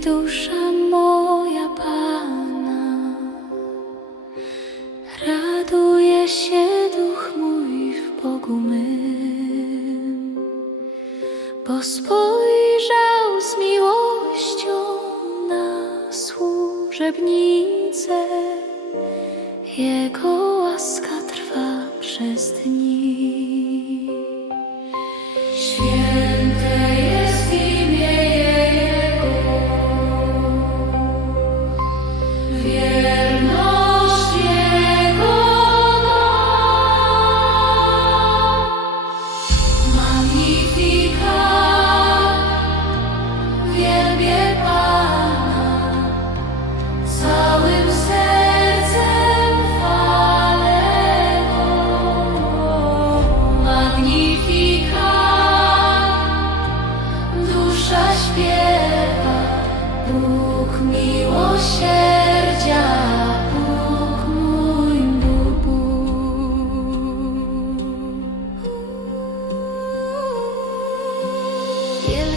dusza moja Pana. Raduje się duch mój w Bogu mym, bo spojrzał z miłością na służebnicę. Jego łaska trwa przez dni.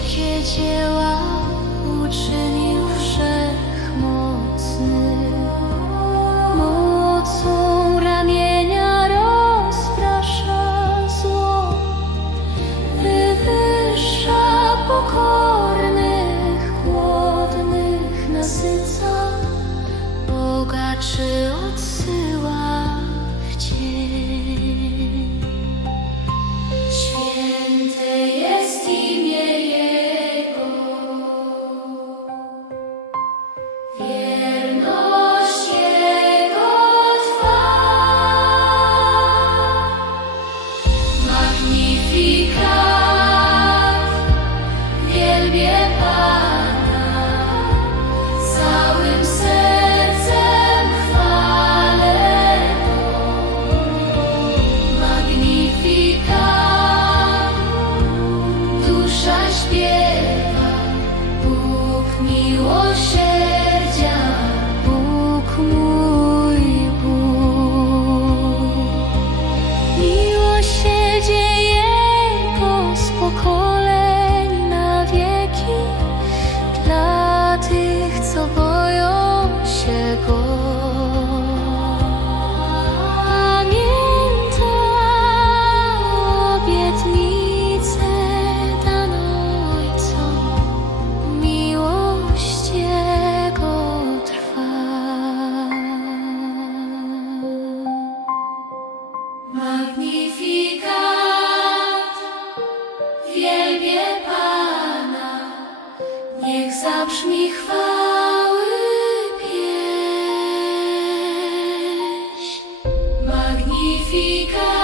wielkie dzieła uczynił wszechmocny. Mocą ramienia rozprasza zło, wywyższa pokornych, głodnych nasyca, bogaczy odsyła. Magnificat tych, co boją się go. Pamięta obietnicę daną miłość Niech zabrzmi chwały pieśń. Magnifikat.